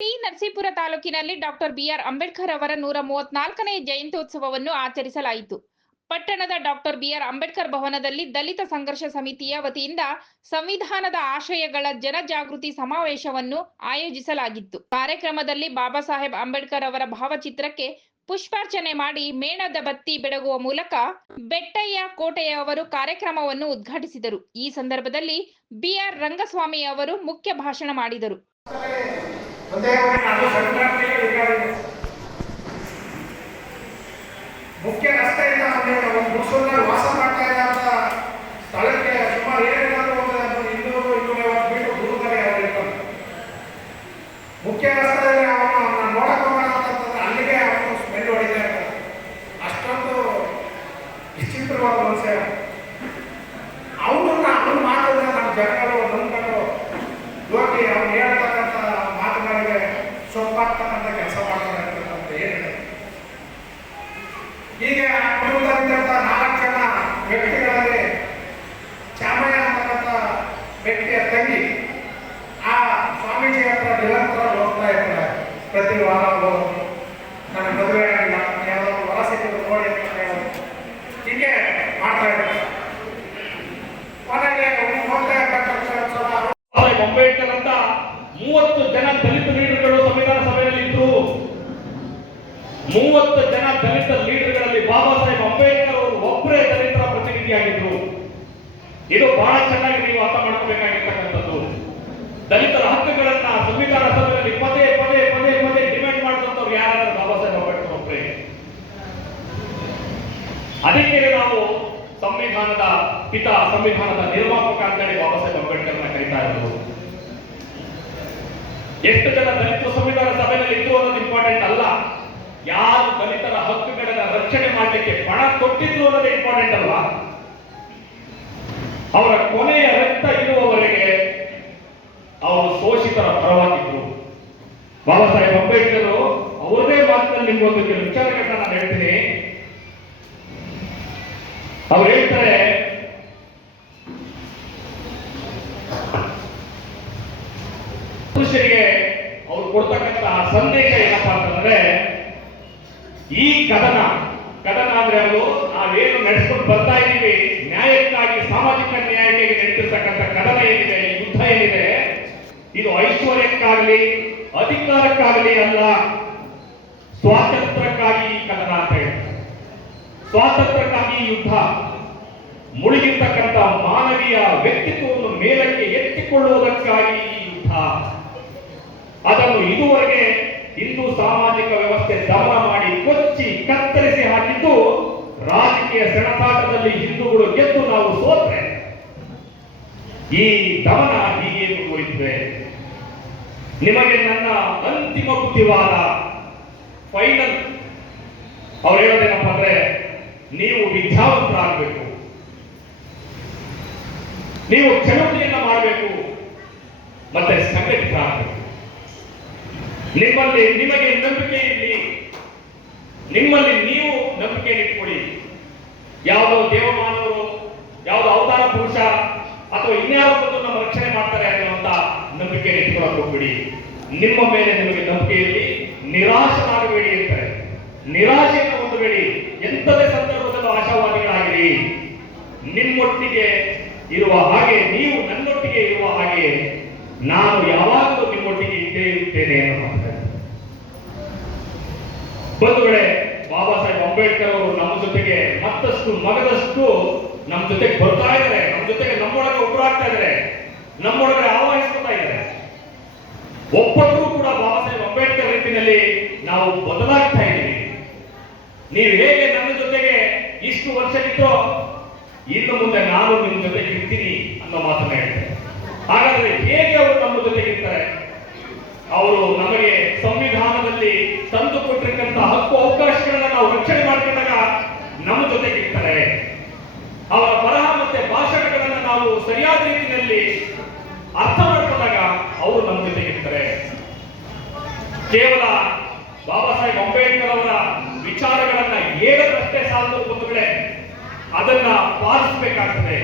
T Narasipura ತಾಲೂಕಿನಲ್ಲಿ doctor B R Ambedkar ಅವರ ನೂರ ಮೂವತ್ನಾಲ್ಕನೇ ಜಯಂತ್ಯೋತ್ಸವವನ್ನು ಆಚರಿಸಲಾಯಿತು. ಪಟ್ಟಣದ ಡಾಕ್ಟರ್ ಬಿಆರ್ ಅಂಬೇಡ್ಕರ್ ಭವನದಲ್ಲಿ ದಲಿತ ಸಂಘರ್ಷ ಸಮಿತಿಯ ವತಿಯಿಂದ ಸಂವಿಧಾನದ ಆಶಯಗಳ ಜನಜಾಗೃತಿ ಸಮಾವೇಶವನ್ನು ಆಯೋಜಿಸಲಾಗಿತ್ತು. ಕಾರ್ಯಕ್ರಮದಲ್ಲಿ ಬಾಬಾ ಸಾಹೇಬ್ ಅಂಬೇಡ್ಕರ್ ಅವರ ಭಾವಚಿತ್ರಕ್ಕೆ ಪುಷ್ಪಾರ್ಚನೆ ಮಾಡಿ ಮೇಣದ ಬತ್ತಿ ಬೆಳಗುವ ಮೂಲಕ ಬೆಟ್ಟಯ್ಯ ಕೋಟೆಯ ಅವರು ಕಾರ್ಯಕ್ರಮವನ್ನು ಉದ್ಘಾಟಿಸಿದರು. ಈ ಸಂದರ್ಭದಲ್ಲಿ ಬಿಆರ್ ರಂಗಸ್ವಾಮಿ ಅವರು ಮುಖ್ಯ ಭಾಷಣ ಮಾಡಿದರು. ಮುಖ್ಯ ರಸ್ತೆಯಿಂದ ಒಂದು ಮುಸುಲ್ನಲ್ಲಿ ವಾಸ ಹೀಗೆ ಕುಟುಂಬದಲ್ಲಿದ್ದಂಥ ನಾಲ್ಕು ಜನ ವ್ಯಕ್ತಿಗಳಲ್ಲಿ ಚಾಮಯ್ಯ ಅಂತಕ್ಕಂಥ ವ್ಯಕ್ತಿಯ ತಂಗಿ ಆ ಸ್ವಾಮೀಜಿ ಹತ್ರ ನಿರಂತರ ಹೋಗ್ತಾ ಇರ್ತಾರೆ ಪ್ರತಿ ವಾರ ಹೋಗೋದು ನನ್ನ ಮದುವೆ ಆಗಿಲ್ಲ ಯಾವ್ದಾದ್ರು ಹೊರ ಸಿಕ್ಕಿದ್ರು ನೋಡಿ ಅಂತ ಹೇಳೋದು ಹೀಗೆ ಮಾಡ್ತಾ ಇರ್ತಾರೆ ಕೊನೆಗೆ ಹೋಗ್ತಾ ಇರ್ತಕ್ಕಂಥ ಸಲ ಸಾಹೇಬ್ ಅಂಬೇಡ್ಕರ್ ಅಂತ ಮೂವತ್ತು ಜನ ದಲಿತ ಲೀಡರ್ಗಳು ಸಂವಿಧಾನ ಸಭೆಯಲ್ಲಿ ಇದ್ರು ಮೂವತ್ತು ಜನ ದಲಿತ ಲೀಡರ್ಗಳಲ್ಲಿ ಬಾಬಾ ಸಾಹೇಬ್ ಅಂಬೇಡ್ಕರ್ ಅವರು ಒಬ್ಬರೇ ದಲಿತರ ಪ್ರತಿನಿಧಿಯಾಗಿದ್ರು ಇದು ಬಹಳ ಚೆನ್ನಾಗಿ ನೀವು ಅರ್ಥ ಮಾಡ್ಕೋಬೇಕಾಗಿರ್ತಕ್ಕಂಥದ್ದು. ದಲಿತರ ಹಕ್ಕುಗಳನ್ನ ಸಂವಿಧಾನ ಸಭೆಯಲ್ಲಿ ಪದೇ ಪದೇ ಪದೇ ಪದೇ ಡಿಮ್ಯಾಂಡ್ ಮಾಡಿದಂಥವ್ರು ಯಾರಾದ್ರೂ ಬಾಬಾ ಸಾಹೇಬ್ ಅಂಬೇಡ್ಕರ್ ಒಬ್ಬರೇ ಅದಕ್ಕೆ ನಾವು ಸಂವಿಧಾನದ ಪಿತ ಸಂವಿಧಾನದ ನಿರ್ಮಾಪಕ ಅಂತೇಳಿ ಬಾಬಾ ಸಾಹೇಬ್ ಅಂಬೇಡ್ಕರ್ನ ಕರೀತಾ ಇರೋದು. ಎಷ್ಟು ಜನ ದಲಿತ ಸಂವಿಧಾನ ಸಭೆಯಲ್ಲಿ ಇತ್ತು ಅನ್ನೋದು ಇಂಪಾರ್ಟೆಂಟ್ ಅಲ್ಲ. ಯಾರು ದಲಿತರ ಹಕ್ಕುಗಳನ್ನ ರಕ್ಷಣೆ ಮಾಡಲಿಕ್ಕೆ ಪಣ ಕೊಟ್ಟಿದ್ರು ಅನ್ನೋದು ಇಂಪಾರ್ಟೆಂಟ್ ಅಲ್ವಾ? ಅವರ ಕೊನೆಯ ರಕ್ತ ಇರುವವರೆಗೆ ಅವರು ಶೋಷಿತರ ಪರವಾಗಿದ್ದರು ಬಾಬಾ ಸಾಹೇಬ್ ಅಂಬೇಡ್ಕರ್ ಅವರದೇ ಮಾತಿನಲ್ಲಿ ನಿಮ್ಗೊಂದು ಕೆಲವು ವಿಚಾರಗಳನ್ನ ನಾನು ಹೇಳ್ತೀನಿ. ಅವ್ರು ಹೇಳ್ತಾರೆ ಪುರುಷರಿಗೆ ಅವ್ರು ಕೊಡ್ತಕ್ಕಂತಹ ಸಂದೇಶ ಏನಪ್ಪಾ ಅಂತಂದ್ರೆ, ಈ ಕದನ ಕದನ ಅಂದ್ರೆ ಅವರು ನಾವೇನು ನಡೆಸ್ಕೊಂಡು ಬರ್ತಾ ಇದ್ದೀವಿ ನ್ಯಾಯಕ್ಕಾಗಿ ಸಾಮಾಜಿಕ ನ್ಯಾಯಕ್ಕೆ ನಡೆಸಿರ್ತಕ್ಕಂಥ ಕದನ ಏನಿದೆ ಯುದ್ಧ ಏನಿದೆ, ಇದು ಐಶ್ವರ್ಯಕ್ಕಾಗಲಿ, ಅಧಿಕಾರಕ್ಕಾಗಲಿ ಅಲ್ಲ, ಸ್ವಾತಂತ್ರ್ಯಕ್ಕಾಗಿ ಈ ಕದನ ಅಂತ ಹೇಳ್ತಾರೆ. ಸ್ವಾತಂತ್ರ್ಯಕ್ಕಾಗಿ ಯುದ್ಧ. ಮುಳುಗಿರ್ತಕ್ಕಂಥ ಮಾನವೀಯ ವ್ಯಕ್ತಿತ್ವವನ್ನು ಮೇಲಕ್ಕೆ ಎತ್ತಿಕೊಳ್ಳುವುದಕ್ಕಾಗಿ ಈ ಯುದ್ಧ. ಅದನ್ನು ಇದುವರೆಗೆ ಹಿಂದೂ ಸಾಮಾಜಿಕ ವ್ಯವಸ್ಥೆ ದಮನ ಮಾಡಿ ಕೊಚ್ಚಿ ಹಾಕಿದ್ದು ರಾಜಕೀಯ ಸೆಣಸಾಟದಲ್ಲಿ ಹಿಂದೂಗಳು ಗೆದ್ದು ನಾವು ಸೋತ್ರೆ. ಈ ದಮನ ಹೀಗೆ ಮುಂದುವರಿದಿದೆ ನಿಮಗೆ ನನ್ನ ಅಂತಿಮ ಬುದ್ಧಿವಾದ ಫೈನಲ್. ಅವ್ರು ಹೇಳೋದೇನಪ್ಪ ಅಂದ್ರೆ, ನೀವು ವಿದ್ಯಾವಂತರಾಗಬೇಕು. ನೀವು ಚಳುವಳಿಯನ್ನ ಮಾಡಬೇಕು. ಮತ್ತೆ ಸಂಘಟಿತರಾಗಬೇಕು. ನಿಮ್ಮಲ್ಲಿ ನಿಮಗೆ ನಂಬಿಕೆ ಇರಲಿ. ನಿಮ್ಮಲ್ಲಿ ನೀವು ನಂಬಿಕೆ ಇಟ್ಕೊಳ್ಳಿ ಯಾವುದೋ ದೇವಮಾನವರು, ಯಾವುದೋ ಅವತಾರ ಪುರುಷ ಅಥವಾ ಇನ್ಯಾರೋ ಬಂದು ನಮ್ಮ ರಕ್ಷಣೆ ಮಾಡ್ತಾರೆ ಅನ್ನುವಂತ ನಂಬಿಕೆ ಇಟ್ಕೊಳ್ಳೋಕೆ ಹೋಗ್ಬಿಡಿ. ನಿಮ್ಮ ಮೇಲೆ ನಿಮಗೆ ನಂಬಿಕೆ ಇರಲಿ, ನಿರಾಶನಾಗಬೇಡಿ ಅಂತಾರೆ. ನಿರಾಶೆಯನ್ನು ಹೊಂದಬೇಡಿ ಎಂಥದೇ ಸಂದರ್ಭದಲ್ಲೂ ಆಶಾವಾದಿಗಳಾಗಿರಿ. ನಿಮ್ಮೊಟ್ಟಿಗೆ ಇರುವ ಹಾಗೆ, ನೀವು ನನ್ನೊಟ್ಟಿಗೆ ಇರುವ ಹಾಗೆ ನಾನು ಯಾವಾಗಲೂ ನಿಮ್ಮೊಟ್ಟಿಗೆ ಇದ್ದೇ ಇರುತ್ತೇನೆ ಅನ್ನೋ. ಬಂಧುಗಳೇ ಅಂಬೇಡ್ಕರ್ ಅವರು ನಮ್ಮ ಜೊತೆಗೆ ಮತ್ತಷ್ಟು ಮಗದಷ್ಟು ನಮ್ಮ ಜೊತೆಗೆ ಬರ್ತಾ ಇದ್ದಾರೆ. ನಮ್ಮ ಜೊತೆಗೆ ನಮ್ಮೊಳಗೆ ಒಬ್ಬರಾಗ್ತಾ ಇದ್ದಾರೆ. ನಮ್ಮೊಳಗೆ ಆಹ್ವಾನಿಸ್ಕೊತಾ ಇದ್ದಾರೆ. ಒಬ್ಬೊಬ್ಬರು ಕೂಡ ಬಾಬಾ ಸಾಹೇಬ್ ಅಂಬೇಡ್ಕರ್ ರೀತಿಯಲ್ಲಿ ನಾವು ಬದಲಾಗ್ತಾ ಇದ್ದೀವಿ. ನೀವು ಹೇಗೆ ನನ್ನ ಜೊತೆಗೆ ಇಷ್ಟು ವರ್ಷ ಇದ್ದೋ ಇನ್ನು ಮುಂದೆ ನಾನು ನಿಮ್ಮ ಜೊತೆಗೆ ಇರ್ತೀನಿ ಅನ್ನೋ ಮಾತನ್ನ ಹೇಳ್ತಾರೆ. ಹಾಗಾದ್ರೆ ಹೇಗೆ ಅವರು ನಮ್ಮ ಜೊತೆಗೆ ಇರ್ತಾರೆ? ಅವರು ನಮಗೆ ನಮ್ಮ ಜೊತೆಗಿರ್ತಾರೆ. ಅವರ ಬರಹ ಮತ್ತೆ ಭಾಷಣಗಳನ್ನು ನಾವು ಸರಿಯಾದ ರೀತಿಯಲ್ಲಿ ಅರ್ಥ ಮಾಡಿಕೊಂಡಾಗ ಅವರು ನಮ್ಮ ಜೊತೆಗಿರ್ತಾರೆ. ಕೇವಲ ಬಾಬಾ ಸಾಹೇಬ್ ಅಂಬೇಡ್ಕರ್ ಅವರ ವಿಚಾರಗಳನ್ನ ಹೇಳದಷ್ಟೇ ಸಾಲದು ಬಂಧುಗಳೇ ಅದನ್ನ ಪಾಲಿಸಬೇಕಾಗ್ತದೆ.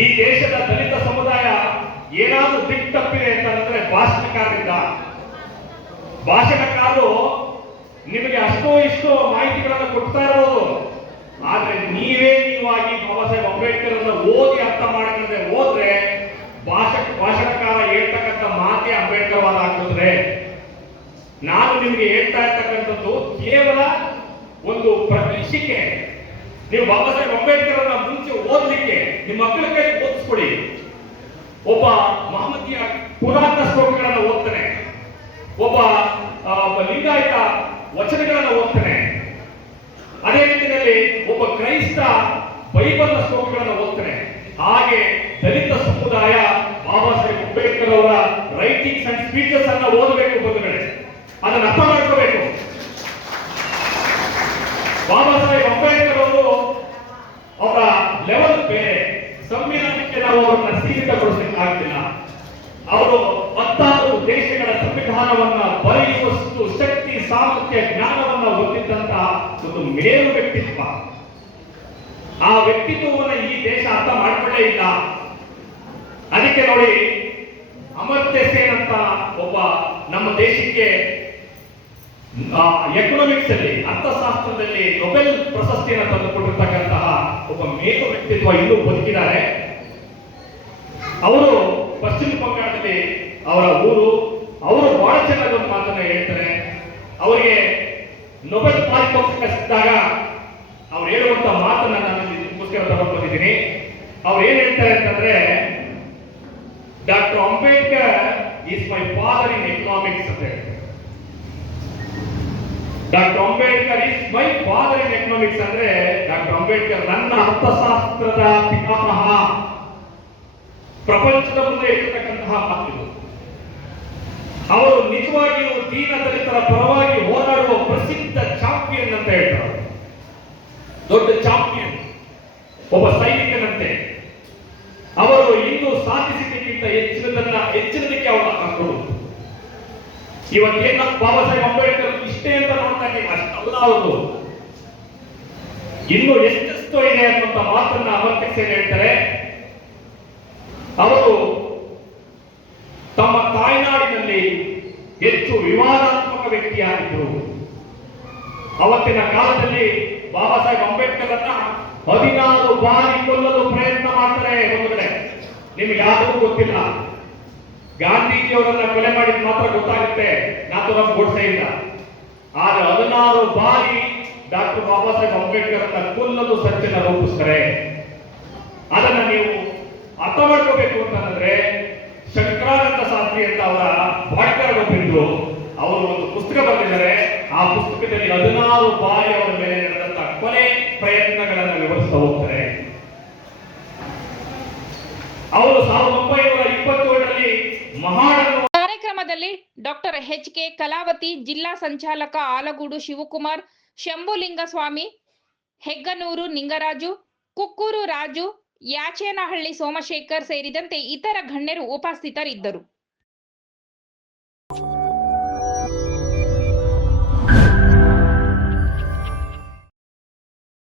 ಈ ದೇಶದ ದಲಿತ ಸಮುದಾಯ ಏನಾದ್ರೂ ದಿಕ್ಕು ತಪ್ಪಿದೆ ಅಂತಂದ್ರೆ ಭಾಷಣಕಾರರಿಂದ. ಭಾಷಣಕಾರರು ನಿಮಗೆ ಅಷ್ಟೋ ಇಷ್ಟೋ ಮಾಹಿತಿಗಳನ್ನು ಕೊಡ್ತಾ ಇರೋದು. ಆದ್ರೆ ನೀವೇ ನೀವಾಗಿ ಬಾಬಾ ಸಾಹೇಬ್ ಅಂಬೇಡ್ಕರ್ ಅನ್ನ ಓದಿ ಅರ್ಥ ಮಾಡಿಕೊಂಡ್ರೆ ಹೋದ್ರೆ ಭಾಷಕ, ಭಾಷಣಕಾರ ಹೇಳ್ತಕ್ಕಂಥ ಮಾತೇ ಅಂಬೇಡ್ಕರ್ ವಾದ ಆಗ್ತದೆ ನಾನು ನಿಮಗೆ ಹೇಳ್ತಾ ಇರ್ತಕ್ಕಂಥದ್ದು ಕೇವಲ ಒಂದು ಪ್ರವೇಶಿಕೆ ನೀವು ಬಾಬಾ ಸಾಹೇಬ್ ಅಂಬೇಡ್ಕರ್ ಅನ್ನ ಮುಂಚೆ ಓದ್ಲಿಕ್ಕೆ ನಿಮ್ಮ ಮಕ್ಕಳ ಕೈ ಓದಿಸ್ಕೊಡಿ ಒಬ್ಬ ಮಹಮ್ಮದಿಯ ಪುರಾತನ ಶ್ಲೋಕಗಳನ್ನು ಓದ್ತಾನೆ. ಒಬ್ಬ ಒಬ್ಬ ಲಿಂಗಾಯತ ವಚನಗಳನ್ನು ಓದ್ತಾನೆ. ಅದೇ ರೀತಿಯಲ್ಲಿ ಒಬ್ಬ ಕ್ರೈಸ್ತ ಬೈಬಲ್ನ ಶ್ಲೋಕಗಳನ್ನು ಓದ್ತಾನೆ. ಹಾಗೆ ದಲಿತ ಸಮುದಾಯ, ಬಾಬಾ ಸಾಹೇಬ್ ಅಂಬೇಡ್ಕರ್ ಅವರ ರೈಟಿಂಗ್ಸ್ ಅಂಡ್ ಸ್ಪೀಚಸ್ ಅನ್ನ ಓದಬೇಕು ಬಂಧುಗಳೇ. ಅದನ್ನ ಅರ್ಥ ಮಾಡ್ಕೋಬೇಕು. ಬಾಬಾ ಸಾಹೇಬ್ ಅಂಬೇಡ್ಕರ್ ಅವರು ಅವರ ಲೆವೆಲ್ ಬೇರೆ. ಸಂವಿಧಾನಕ್ಕೆ ನಾವು ಅವರನ್ನ ಸೀಮಿತಗೊಳಿಸಲಿಕ್ಕೆ ಆಗ್ತಿಲ್ಲ. ಅವರು ಹತ್ತಾರು ದೇಶಗಳ ಸಂವಿಧಾನವನ್ನ ಶಕ್ತಿ ಸಾಮರ್ಥ್ಯ ಜ್ಞಾನವನ್ನು ಹೊಂದಿದ್ದಂತಹ ಒಂದು ಮೇರು ವ್ಯಕ್ತಿತ್ವ ಆ ವ್ಯಕ್ತಿತ್ವವನ್ನು ಈ ದೇಶ ಅರ್ಥ ಮಾಡ್ಕೊಳ್ಳೇ ಇಲ್ಲ. ಅದಕ್ಕೆ ನೋಡಿ ಅಮರ್ತ್ಯ ಸೇನ್ ಅಂತ ಒಬ್ಬ ನಮ್ಮ ದೇಶಕ್ಕೆ ಎಕನಾಮಿಕ್ಸ್ ಅಲ್ಲಿ, ಅರ್ಥಶಾಸ್ತ್ರದಲ್ಲಿ ನೊಬೆಲ್ ಪ್ರಶಸ್ತಿಯನ್ನು ತಂದುಕೊಂಡಿರ್ತಕ್ಕಂತಹ ಒಬ್ಬ ಮೇರು ವ್ಯಕ್ತಿತ್ವ ಇನ್ನೂ ಬದುಕಿದ್ದಾರೆ. ಅವರು ಪಶ್ಚಿಮ ಬಂಗಾಳದಲ್ಲಿ ಅವರ ಊರು ಅವರು ಬಹಳ ಚೆನ್ನಾಗಿ ಒಂದು ಮಾತನ್ನ ಹೇಳ್ತಾರೆ ಅವರಿಗೆ ನೊಬೆಲ್ ಪಾರಿತೋಷಿಕ ಸಿಕ್ಕಿದಾಗ ಅವ್ರು ಹೇಳುವಂತ ಮಾತನ್ನ ನಾನು ಇಲ್ಲಿ ನಿಮ್ಗೋಸ್ಕರ ತಗೊಂಡು ಬಂದಿದ್ದೀನಿ ಅವ್ರು ಏನ್ ಹೇಳ್ತಾರೆ ಅಂತಂದ್ರೆ doctor Ambedkar is my father in economics ಅಂತ ಹೇಳ್ತಾರೆ doctor Ambedkar is my father in economics ಅಂದ್ರೆ ಡಾಕ್ಟರ್ ಅಂಬೇಡ್ಕರ್ ನನ್ನ ಅರ್ಥಶಾಸ್ತ್ರದ ಪಿತಾಮಹ. ಪ್ರಪಂಚದ ಮುಂದೆ ಇರತಕ್ಕಂತಹ ಮಾತಿದು ಅವರು ನಿಜವಾಗಿಯೂ ದೀನ ದಲಿತರ ಪರವಾಗಿ ಹೋರಾಡುವ ಪ್ರಸಿದ್ಧ ಚಾಂಪಿಯನ್ ಅಂತ ಹೇಳ್ತಾರೆ. ದೊಡ್ಡ ಚಾಂಪಿಯನ್ ಒಬ್ಬ ಸೈನಿಕನಂತೆ ಅವರು ಇನ್ನೂ ಸಾಧಿಸಿದ್ದಕ್ಕಿಂತ ಹೆಚ್ಚಿನದನ್ನ ಹೆಚ್ಚಿನದಕ್ಕೆ ಅವರ ಕೊಡುವುದು ಇವತ್ತೇನ ಬಾಬಾ ಸಾಹೇಬ್ ಅಂಬೇಡ್ಕರ್ ಇಷ್ಟೇ ಅಂತ ನೋಡ್ತಾ ಇದ್ದೀವಿ ಅಷ್ಟಲ್ಲ ಅವರು ಇನ್ನು ಎಷ್ಟೆಷ್ಟೋ ಇದೆ ಅನ್ನುವಂತ ಮಾತನ್ನ ಅಮರ್ತ್ಯ ಸೇನ್ ಹೇಳ್ತಾರೆ. ಅವರು ತಮ್ಮ ತಾಯ್ನಾಡಿನಲ್ಲಿ ಹೆಚ್ಚು ವಿವಾದಾತ್ಮಕ ವ್ಯಕ್ತಿಯಾಗಿದ್ದರು. ಅವತ್ತಿನ ಕಾಲದಲ್ಲಿ ಬಾಬಾ ಸಾಹೇಬ್ ಅಂಬೇಡ್ಕರ್ ಅನ್ನ ಹದಿನಾರು ಬಾರಿ ಕೊಲ್ಲಲು ಪ್ರಯತ್ನ ಮಾಡ್ತಾರೆ. ಒಂದು ಕಡೆ ನಿಮ್ಗೆ ಯಾರಿಗೂ ಗೊತ್ತಿಲ್ಲ. ಗಾಂಧೀಜಿಯವರನ್ನ ಕೊಲೆ ಮಾಡಿದ್ ಮಾತ್ರ ಗೊತ್ತಾಗುತ್ತೆ. ನಾಥುರಾಮ್ ಗೋಡ್ಸೆಯಿಂದ. ಆದ್ರೆ ಹದಿನಾರು ಬಾರಿ ಡಾಕ್ಟರ್ ಬಾಬಾ ಸಾಹೇಬ್ ಅಂಬೇಡ್ಕರ್ ಅನ್ನ ಕೊಲ್ಲಲು ಸಂಚನ ರೂಪಿಸ್ತಾರೆ. ಅದನ್ನ ನೀವು ಅರ್ಥ ಮಾಡ್ಕೋಬೇಕು ಅಂತಂದ್ರೆ ಶಂಕರಾನಂದ ಶಾಸ್ತ್ರಿ ಅಂತ ಅವರ ಬಾಡಿಗಾರ ಒಬ್ಬಿದ್ರು ಅವರು ಒಂದು ಪುಸ್ತಕ ಬರೆದಿದ್ದಾರೆ. ಆ ಪುಸ್ತಕದಲ್ಲಿ ಹದಿನಾರು ಬಾರಿ ಅವರ ಮೇಲೆ ನಡೆದಂತ ಕೊಲೆ ಪ್ರಯತ್ನಗಳನ್ನು ವಿವರಿಸ್ತಾ ಹೋಗ್ತಾರೆ. ಅವರು ಸಾವಿರದ ಕಾರ್ಯಕ್ರಮದಲ್ಲಿ ಡಾಕ್ಟರ್ ಎಚ್ ಕೆ ಕಲಾವತಿ, ಜಿಲ್ಲಾ ಸಂಚಾಲಕ ಆಲಗೂಡು ಶಿವಕುಮಾರ್, ಶಂಭುಲಿಂಗಸ್ವಾಮಿ, ಹೆಗ್ಗನೂರು ನಿಂಗರಾಜು, ಕುಕ್ಕೂರು ರಾಜು, ಯಾಚೇನಹಳ್ಳಿ ಸೋಮಶೇಖರ್ ಸೇರಿದಂತೆ ಇತರ ಗಣ್ಯರು ಉಪಸ್ಥಿತರಿದ್ದರು.